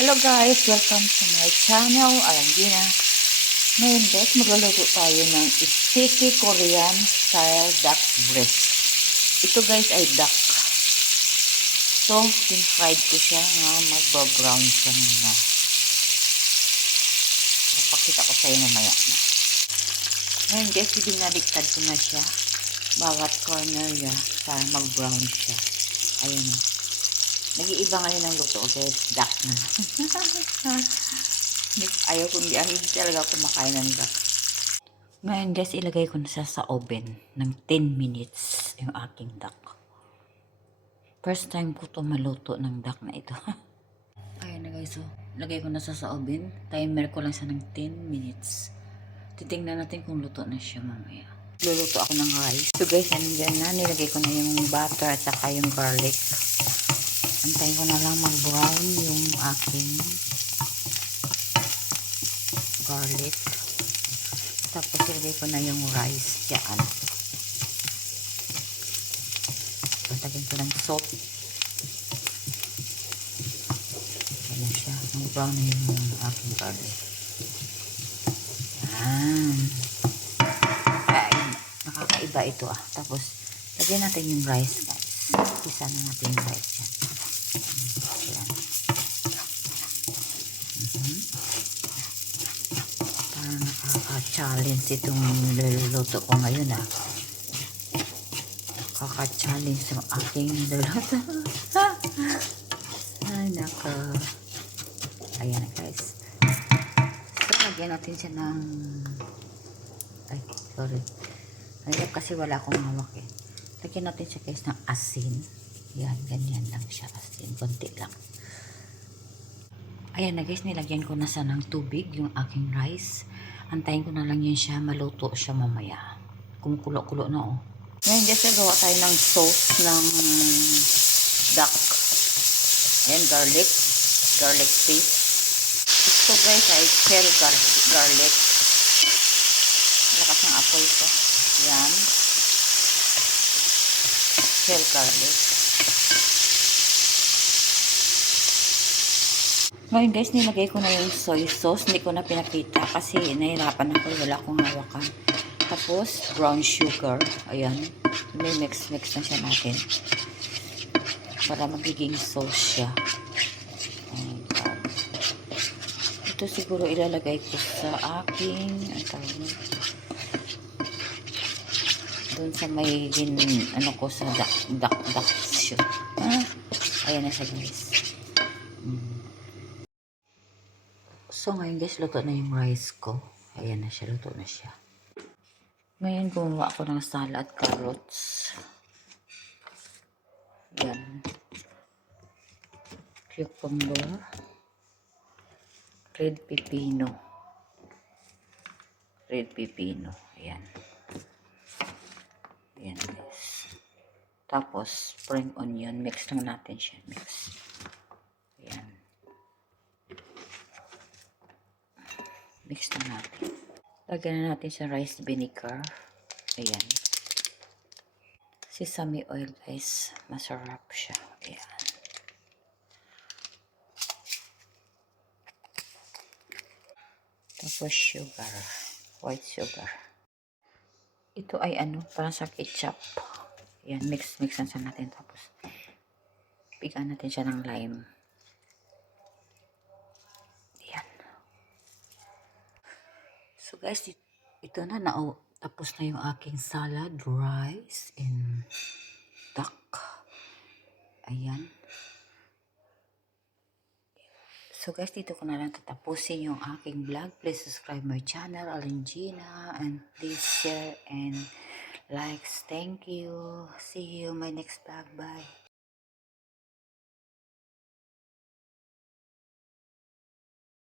Hello guys, welcome to my channel, Arangina. Ngayon guys, magluluto tayo ng sticky Korean style duck breast. Ito guys ay duck. So, din-fried ko siya nga magba-brown siya muna. Papakita ko sa iyo mamaya na. Ngayon guys, ibinaliktad ko na siya. Bawat corner niya para mag-brown siya. Ayun o. Nag-iiba ngayon ang luto guys, duck na. Ayaw kundi ang hindi talaga kumakain ng duck. Ngayon guys, ilagay ko na siya sa oven ng 10 minutes yung aking duck. First time ko to maluto ng duck na ito. Ayan na guys, so lagay ko na siya sa oven. Timer ko lang siya ng 10 minutes. Titingnan natin kung luto na siya mamaya. Luluto ako ng rice. So guys, nandiyan na. Nilagay ko na yung butter at saka yung garlic. Antayin ko na lang mag-brown yung aking garlic. Tapos ilagay ko na yung rice dyan. Patagin ko ng salt. Ayan na siya. Mag-brown na yung aking garlic. Ayan. Ay, nakakaiba ito ah. Tapos, lagyan natin yung rice guys. Isa na natin yung rice dyan. Ayan. Parang nakaka-challenge itong niluluto ko ngayon ah. Nakaka-challenge yung aking niluluto. Ay, naka. Ayan guys. So, lagyan natin siya ng ay, sorry. Ayun kasi wala akong hawak eh. Lagyan natin siya guys ng asin. Yan, ganyan lang siya. Asin, konti lang. Ayan na guys, nilagyan ko na siya ng tubig, yung aking rice. Antayin ko na lang yun siya, maluto siya mamaya. Kumukulo-kulo na oh. Ngayon guys, gawa tayo ng sauce ng duck. Ayan, garlic paste. Ito guys ay shell garlic. Malakas ng apoy ko. Yan. Shell garlic. Ngayon guys, nilagay ko na yung soy sauce. Hindi ko na pinakita kasi nahirapan ako. Wala akong hawakan. Tapos, brown sugar. Ayan. May mix na siya natin. Para magiging sauce siya. Ayan. Ito siguro ilalagay ko sa aking doon sa may ano ko sa duck shoot. Ayan na siya guys. So ngayon guys, luto na yung rice ko. Ayan na siya, luto na siya. Ngayon gumawa ako ng salad, carrots. Ayan. Cucumber. Red pepino. Ayan. Ayan guys. Tapos, spring onion. Mix lang natin siya. Mix. Ayan. Mix lang natin. Lagyan na natin sa rice vinegar. Ayan. Sesame oil guys. Masarap siya. Ayan. Tapos sugar. White sugar. Ito ay ano, parang sa ketchup. Ayan, mix natin. Tapos, pigaan natin siya ng lime. Ayan. So guys, ito na, tapos na yung aking salad, rice, and duck. Ayan. So guys, dito ko na lang tatapusin yung aking vlog. Please subscribe my channel, Arangina, and please share and likes. Thank you. See you my next vlog. Bye.